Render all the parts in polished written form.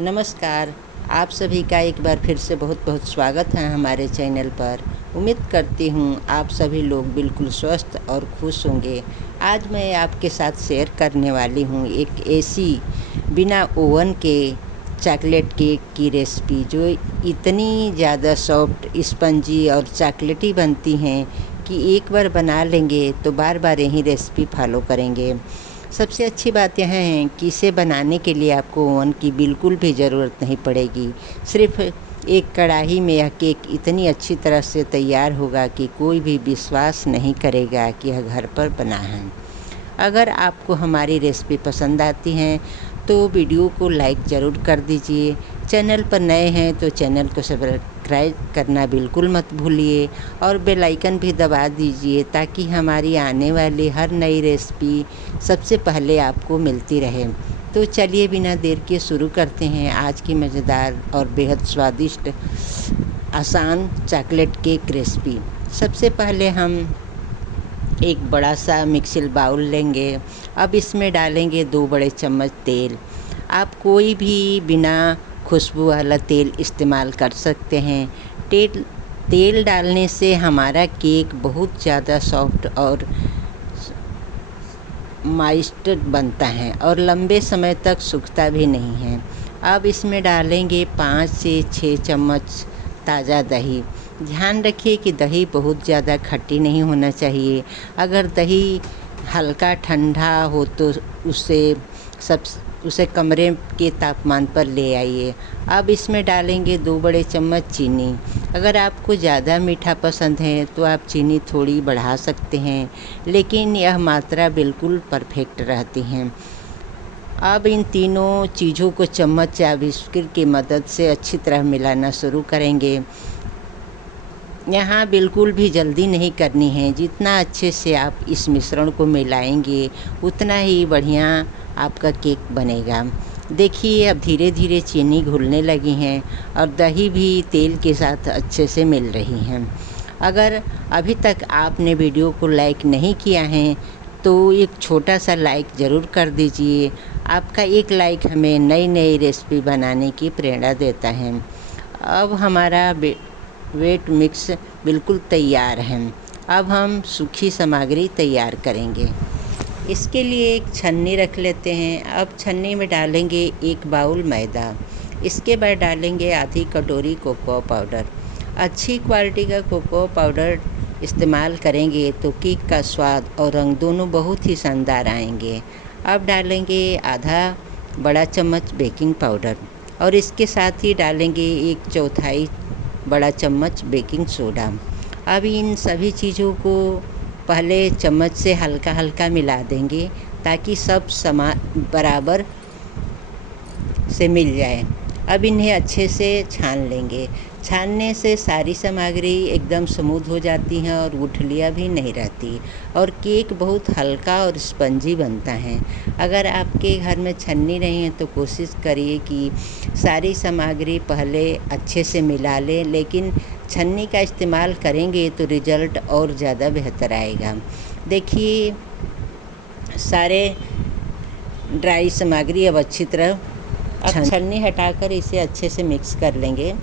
नमस्कार। आप सभी का एक बार फिर से बहुत बहुत स्वागत है हमारे चैनल पर। उम्मीद करती हूँ आप सभी लोग बिल्कुल स्वस्थ और खुश होंगे। आज मैं आपके साथ शेयर करने वाली हूँ एक ऐसी बिना ओवन के चॉकलेट केक की रेसिपी जो इतनी ज़्यादा सॉफ्ट, स्पंजी और चॉकलेटी बनती हैं कि एक बार बना लेंगे तो बार बार यही रेसिपी फॉलो करेंगे। सबसे अच्छी बात यह है कि इसे बनाने के लिए आपको ओवन की बिल्कुल भी ज़रूरत नहीं पड़ेगी। सिर्फ़ एक कढ़ाई में यह केक इतनी अच्छी तरह से तैयार होगा कि कोई भी विश्वास नहीं करेगा कि यह घर पर बना है। अगर आपको हमारी रेसिपी पसंद आती है तो वीडियो को लाइक ज़रूर कर दीजिए। चैनल पर नए हैं तो चैनल को सब्सक्राइब करना बिल्कुल मत भूलिए और बेल आइकन भी दबा दीजिए ताकि हमारी आने वाली हर नई रेसिपी सबसे पहले आपको मिलती रहे। तो चलिए बिना देर के शुरू करते हैं आज की मज़ेदार और बेहद स्वादिष्ट आसान चॉकलेट केक रेसिपी। सबसे पहले हम एक बड़ा सा मिक्सर बाउल लेंगे। अब इसमें डालेंगे 2 बड़े चम्मच तेल। आप कोई भी बिना खुशबू वाला तेल इस्तेमाल कर सकते हैं। तेल डालने से हमारा केक बहुत ज़्यादा सॉफ्ट और मॉइस्ट बनता है और लंबे समय तक सूखता भी नहीं है। अब इसमें डालेंगे 5 से 6 चम्मच ताज़ा दही। ध्यान रखिए कि दही बहुत ज़्यादा खट्टी नहीं होना चाहिए। अगर दही हल्का ठंडा हो तो उसे कमरे के तापमान पर ले आइए। अब इसमें डालेंगे 2 बड़े चम्मच चीनी। अगर आपको ज़्यादा मीठा पसंद है तो आप चीनी थोड़ी बढ़ा सकते हैं, लेकिन यह मात्रा बिल्कुल परफेक्ट रहती है। अब इन तीनों चीज़ों को चम्मच या विस्कर की मदद से अच्छी तरह मिलाना शुरू करेंगे। यहाँ बिल्कुल भी जल्दी नहीं करनी है। जितना अच्छे से आप इस मिश्रण को मिलाएंगे उतना ही बढ़िया आपका केक बनेगा। देखिए अब धीरे धीरे चीनी घुलने लगी हैं और दही भी तेल के साथ अच्छे से मिल रही हैं। अगर अभी तक आपने वीडियो को लाइक नहीं किया है तो एक छोटा सा लाइक ज़रूर कर दीजिए। आपका एक लाइक हमें नई नई रेसिपी बनाने की प्रेरणा देता है। अब हमारा वेट मिक्स बिल्कुल तैयार है। अब हम सूखी सामग्री तैयार करेंगे। इसके लिए एक छन्नी रख लेते हैं। अब छन्नी में डालेंगे 1 बाउल मैदा। इसके बाद डालेंगे आधी कटोरी कोको पाउडर। अच्छी क्वालिटी का कोको पाउडर इस्तेमाल करेंगे तो केक का स्वाद और रंग दोनों बहुत ही शानदार आएंगे। अब डालेंगे आधा बड़ा चम्मच बेकिंग पाउडर और इसके साथ ही डालेंगे 1/4 बड़ा चम्मच बेकिंग सोडा। अब इन सभी चीज़ों को पहले चम्मच से हल्का हल्का मिला देंगे ताकि सब बराबर से मिल जाए। अब इन्हें अच्छे से छान लेंगे। छानने से सारी सामग्री एकदम स्मूथ हो जाती हैं और गुठलियाँ भी नहीं रहती और केक बहुत हल्का और स्पंजी बनता है। अगर आपके घर में छन्नी नहीं है तो कोशिश करिए कि सारी सामग्री पहले अच्छे से मिला लें, लेकिन छन्नी का इस्तेमाल करेंगे तो रिज़ल्ट और ज़्यादा बेहतर आएगा। देखिए सारे ड्राई सामग्री अब अच्छी तरह छन्नी हटाकर इसे अच्छे से मिक्स कर लेंगे।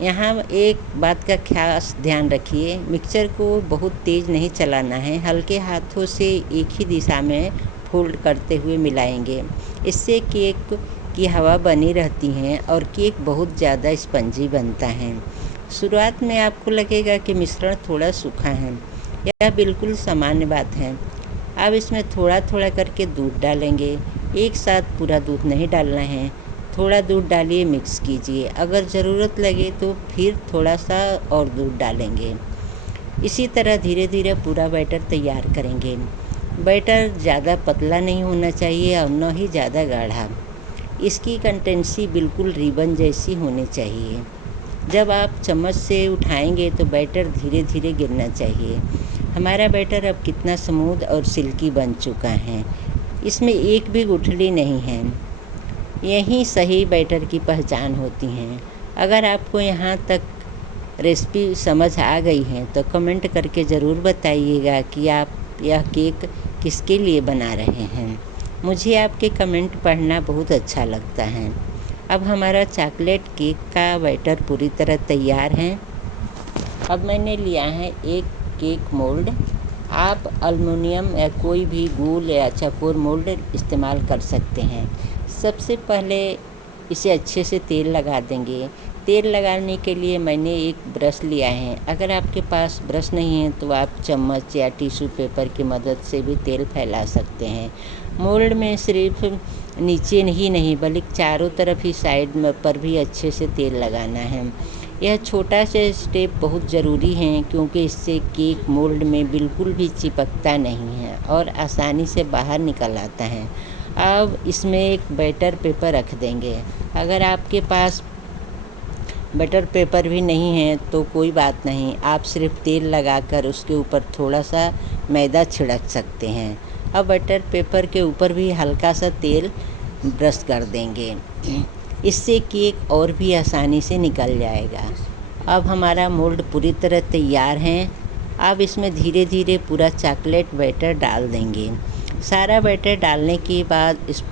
यहाँ एक बात का खास ध्यान रखिए, मिक्सचर को बहुत तेज़ नहीं चलाना है। हल्के हाथों से एक ही दिशा में फोल्ड करते हुए मिलाएंगे। इससे केक की हवा बनी रहती है और केक बहुत ज़्यादा स्पंजी बनता है। शुरुआत में आपको लगेगा कि मिश्रण थोड़ा सूखा है, यह बिल्कुल सामान्य बात है। अब इसमें थोड़ा थोड़ा करके दूध डालेंगे। एक साथ पूरा दूध नहीं डालना है, थोड़ा दूध डालिए, मिक्स कीजिए। अगर ज़रूरत लगे तो फिर थोड़ा सा और दूध डालेंगे। इसी तरह धीरे धीरे पूरा बैटर तैयार करेंगे। बैटर ज़्यादा पतला नहीं होना चाहिए और न ही ज़्यादा गाढ़ा। इसकी कंसिस्टेंसी बिल्कुल रिबन जैसी होनी चाहिए। जब आप चम्मच से उठाएंगे तो बैटर धीरे धीरे गिरना चाहिए। हमारा बैटर अब कितना स्मूथ और सिल्की बन चुका है, इसमें एक भी गुठली नहीं है। यही सही बैटर की पहचान होती है। अगर आपको यहाँ तक रेसिपी समझ आ गई है तो कमेंट करके ज़रूर बताइएगा कि आप यह केक किसके लिए बना रहे हैं। मुझे आपके कमेंट पढ़ना बहुत अच्छा लगता है। अब हमारा चॉकलेट केक का बैटर पूरी तरह तैयार है। अब मैंने लिया है एक केक मोल्ड। आप एल्युमिनियम या कोई भी गोल या चौकोर मोल्ड इस्तेमाल कर सकते हैं। सबसे पहले इसे अच्छे से तेल लगा देंगे। तेल लगाने के लिए मैंने एक ब्रश लिया है। अगर आपके पास ब्रश नहीं है तो आप चम्मच या टिश्यू पेपर की मदद से भी तेल फैला सकते हैं। मोल्ड में सिर्फ नीचे ही नहीं बल्कि चारों तरफ ही साइड में पर भी अच्छे से तेल लगाना है। यह छोटा सा स्टेप बहुत ज़रूरी है क्योंकि इससे केक मोल्ड में बिल्कुल भी चिपकता नहीं है और आसानी से बाहर निकल आता है। अब इसमें एक बटर पेपर रख देंगे। अगर आपके पास बटर पेपर भी नहीं है तो कोई बात नहीं, आप सिर्फ तेल लगाकर उसके ऊपर थोड़ा सा मैदा छिड़क सकते हैं। अब बटर पेपर के ऊपर भी हल्का सा तेल ब्रश कर देंगे। इससे केक और भी आसानी से निकल जाएगा। अब हमारा मोल्ड पूरी तरह तैयार है। अब इसमें धीरे धीरे पूरा चॉकलेट बैटर डाल देंगे। सारा बैटर डालने के बाद इस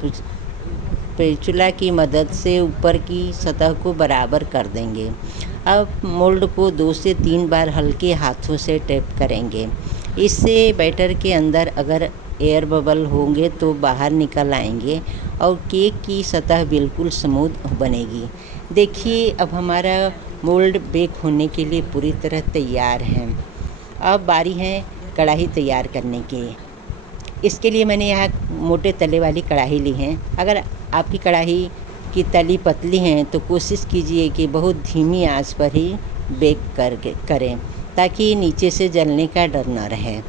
स्पैचुला की मदद से ऊपर की सतह को बराबर कर देंगे। अब मोल्ड को 2 से 3 बार हल्के हाथों से टैप करेंगे। इससे बैटर के अंदर अगर एयर बबल होंगे तो बाहर निकल आएंगे और केक की सतह बिल्कुल स्मूथ बनेगी। देखिए अब हमारा मोल्ड बेक होने के लिए पूरी तरह तैयार है। अब बारी है कढ़ाई तैयार करने की। इसके लिए मैंने यहाँ मोटे तले वाली कढ़ाई ली है। अगर आपकी कढ़ाई की तली पतली है तो कोशिश कीजिए कि बहुत धीमी आंच पर ही बेक करें ताकि नीचे से जलने का डर न रहे।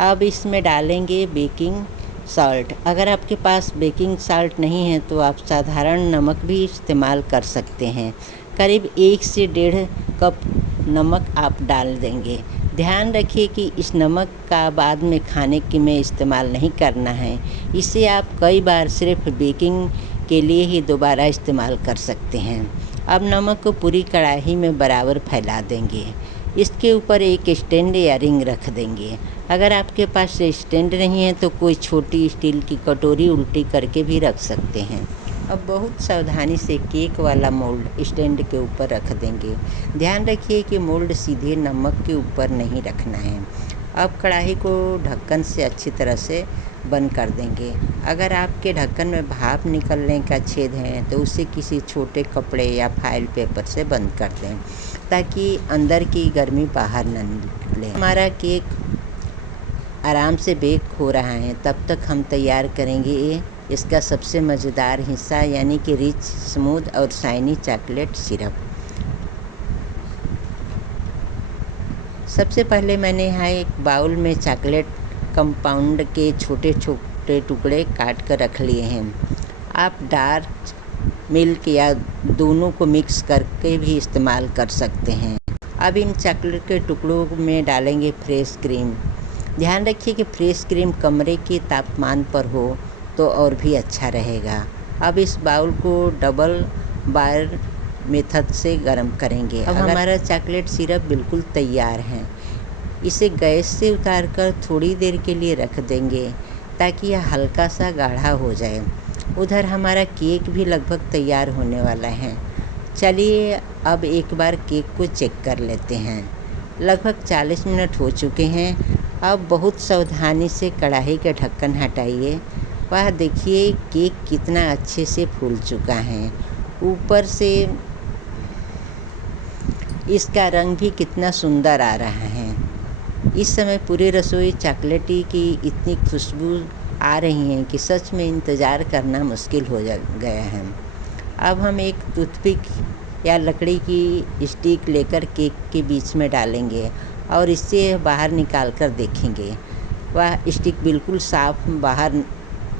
अब इसमें डालेंगे बेकिंग सॉल्ट। अगर आपके पास बेकिंग सॉल्ट नहीं है तो आप साधारण नमक भी इस्तेमाल कर सकते हैं। करीब 1 से 1.5 कप नमक आप डाल देंगे। ध्यान रखिए कि इस नमक का बाद में खाने के में इस्तेमाल नहीं करना है। इसे आप कई बार सिर्फ बेकिंग के लिए ही दोबारा इस्तेमाल कर सकते हैं। अब नमक को पूरी कढ़ाई में बराबर फैला देंगे। इसके ऊपर एक स्टैंड या रिंग रख देंगे। अगर आपके पास स्टैंड नहीं है तो कोई छोटी स्टील की कटोरी उल्टी करके भी रख सकते हैं। अब बहुत सावधानी से केक वाला मोल्ड स्टैंड के ऊपर रख देंगे। ध्यान रखिए कि मोल्ड सीधे नमक के ऊपर नहीं रखना है। अब कढ़ाई को ढक्कन से अच्छी तरह से बंद कर देंगे। अगर आपके ढक्कन में भाप निकलने का छेद है तो उसे किसी छोटे कपड़े या फाइल पेपर से बंद कर दें ताकि अंदर की गर्मी बाहर न निकले। हमारा केक आराम से बेक हो रहा है तब तक हम तैयार करेंगे इसका सबसे मज़ेदार हिस्सा यानी कि रिच, स्मूथ और शाइनी चॉकलेट सिरप। सबसे पहले मैंने यहाँ एक बाउल में चॉकलेट कंपाउंड के छोटे छोटे टुकड़े काट कर रख लिए हैं। आप डार्क मिल्क या दोनों को मिक्स करके भी इस्तेमाल कर सकते हैं। अब इन चॉकलेट के टुकड़ों में डालेंगे फ्रेश क्रीम। ध्यान रखिए कि फ्रेश क्रीम कमरे के तापमान पर हो तो और भी अच्छा रहेगा। अब इस बाउल को डबल बॉयल मेथड से गर्म करेंगे। अब हमारा चॉकलेट सिरप बिल्कुल तैयार है। इसे गैस से उतारकर थोड़ी देर के लिए रख देंगे ताकि यह हल्का सा गाढ़ा हो जाए। उधर हमारा केक भी लगभग तैयार होने वाला है। चलिए अब एक बार केक को चेक कर लेते हैं। लगभग 40 मिनट हो चुके हैं। अब बहुत सावधानी से कढ़ाई का ढक्कन हटाइए। वह देखिए केक कितना अच्छे से फूल चुका है। ऊपर से इसका रंग भी कितना सुंदर आ रहा है। इस समय पूरी रसोई चॉकलेटी की इतनी खुशबू आ रही है कि सच में इंतज़ार करना मुश्किल हो गया है। अब हम एक टूथपिक या लकड़ी की स्टिक लेकर केक के बीच में डालेंगे और इससे बाहर निकाल कर देखेंगे। वह स्टिक बिल्कुल साफ बाहर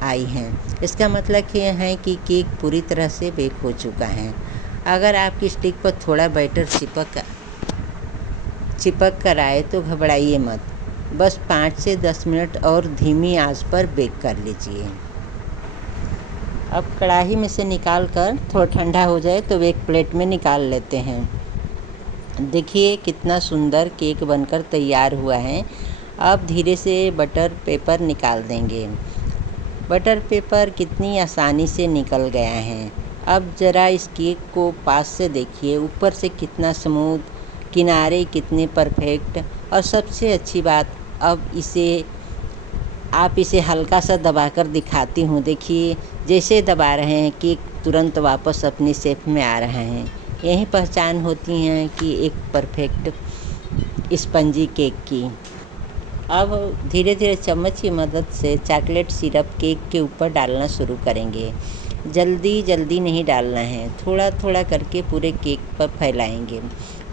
आई है। इसका मतलब यह है कि केक पूरी तरह से बेक हो चुका है। अगर आपकी स्टिक पर थोड़ा बैटर चिपक कर आए तो घबराइए मत। बस 5 से 10 मिनट और धीमी आंच पर बेक कर लीजिए। अब कढ़ाई में से निकाल कर थोड़ा ठंडा हो जाए तो एक प्लेट में निकाल लेते हैं। देखिए कितना सुंदर केक बनकर तैयार हुआ है। अब धीरे से बटर पेपर निकाल देंगे। बटर पेपर कितनी आसानी से निकल गया है। अब ज़रा इस केक को पास से देखिए, ऊपर से कितना स्मूथ, किनारे कितने परफेक्ट, और सबसे अच्छी बात, अब आप इसे हल्का सा दबाकर दिखाती हूँ। देखिए, जैसे दबा रहे हैं केक तुरंत वापस अपनी शेप में आ रहा है। यही पहचान होती है कि एक परफेक्ट स्पंजी केक की। अब धीरे धीरे चम्मच की मदद से चॉकलेट सिरप केक के ऊपर डालना शुरू करेंगे। जल्दी जल्दी नहीं डालना है, थोड़ा थोड़ा करके पूरे केक पर फैलाएंगे।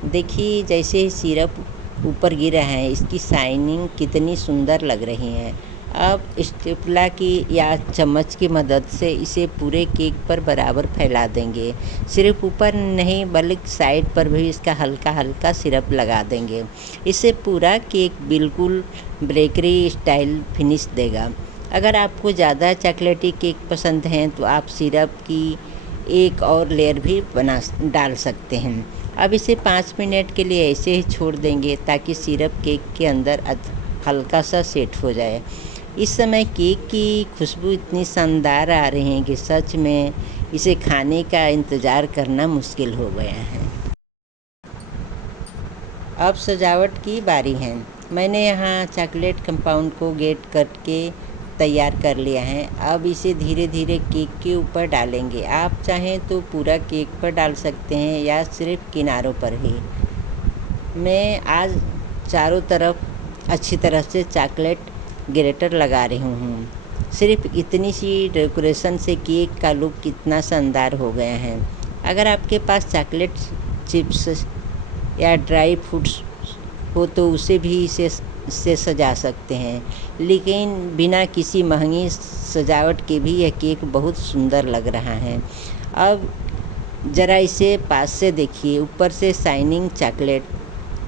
देखिए, जैसे ही सिरप ऊपर गिर रहा है, इसकी शाइनिंग कितनी सुंदर लग रही है। अब स्टेपला की या चम्मच की मदद से इसे पूरे केक पर बराबर फैला देंगे। सिर्फ ऊपर नहीं बल्कि साइड पर भी इसका हल्का हल्का सिरप लगा देंगे। इससे पूरा केक बिल्कुल बेकरी स्टाइल फिनिश देगा। अगर आपको ज़्यादा चॉकलेटी केक पसंद हैं तो आप सिरप की एक और लेयर भी डाल सकते हैं। अब इसे 5 मिनट के लिए ऐसे ही छोड़ देंगे ताकि सिरप केक के अंदर हल्का सा सेट हो जाए। इस समय केक की खुशबू इतनी शानदार आ रही है कि सच में इसे खाने का इंतज़ार करना मुश्किल हो गया है। अब सजावट की बारी है। मैंने यहाँ चॉकलेट कंपाउंड को ग्रेट करके तैयार कर लिया है। अब इसे धीरे धीरे केक के ऊपर डालेंगे। आप चाहें तो पूरा केक पर डाल सकते हैं या सिर्फ किनारों पर ही। मैं आज चारों तरफ अच्छी तरह से चॉकलेट ग्रेटर लगा रही हूँ। सिर्फ इतनी सी डेकोरेशन से केक का लुक कितना शानदार हो गया है। अगर आपके पास चॉकलेट चिप्स या ड्राई फ्रूट्स हो तो उसे भी इससे सजा सकते हैं, लेकिन बिना किसी महंगी सजावट के भी यह केक बहुत सुंदर लग रहा है। अब ज़रा इसे पास से देखिए, ऊपर से शाइनिंग चॉकलेट,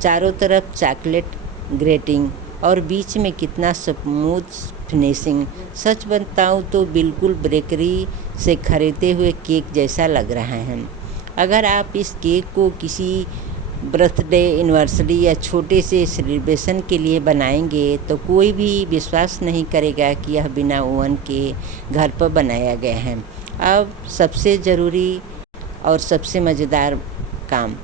चारों तरफ चॉकलेट ग्रेटिंग और बीच में कितना स्मूथ फिनिशिंग। सच बताऊँ तो बिल्कुल बेकरी से खरीदे हुए केक जैसा लग रहा है। अगर आप इस केक को किसी बर्थडे, एनिवर्सरी या छोटे से सेलिब्रेशन के लिए बनाएंगे तो कोई भी विश्वास नहीं करेगा कि यह बिना ओवन के घर पर बनाया गया है। अब सबसे ज़रूरी और सबसे मज़ेदार काम,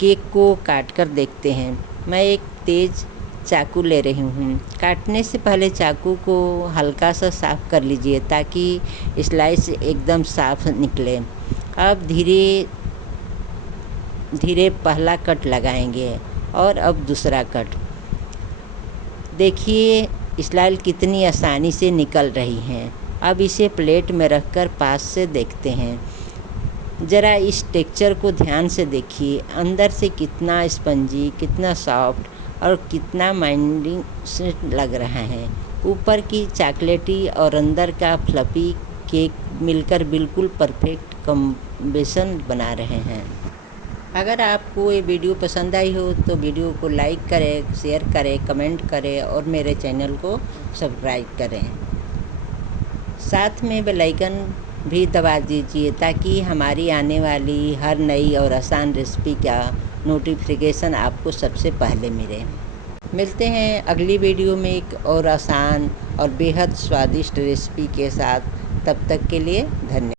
केक को काट कर देखते हैं। मैं एक तेज़ चाकू ले रही हूँ। काटने से पहले चाकू को हल्का सा साफ़ कर लीजिए ताकि स्लाइस एकदम साफ़ निकले। अब धीरे धीरे पहला कट लगाएंगे और अब दूसरा कट। देखिए स्लाइस कितनी आसानी से निकल रही हैं। अब इसे प्लेट में रखकर पास से देखते हैं। ज़रा इस टेक्सचर को ध्यान से देखिए, अंदर से कितना स्पंजी, कितना सॉफ्ट और कितना माइंडिंग से लग रहा है। ऊपर की चॉकलेटी और अंदर का फ्लफी केक मिलकर बिल्कुल परफेक्ट कॉम्बिनेशन बना रहे हैं। अगर आपको ये वीडियो पसंद आई हो तो वीडियो को लाइक करें, शेयर करें, कमेंट करें और मेरे चैनल को सब्सक्राइब करें। साथ में बेल आइकन भी दबा दीजिए ताकि हमारी आने वाली हर नई और आसान रेसिपी का नोटिफिकेशन आपको सबसे पहले मिले। मिलते हैं अगली वीडियो में एक और आसान और बेहद स्वादिष्ट रेसिपी के साथ। तब तक के लिए धन्यवाद।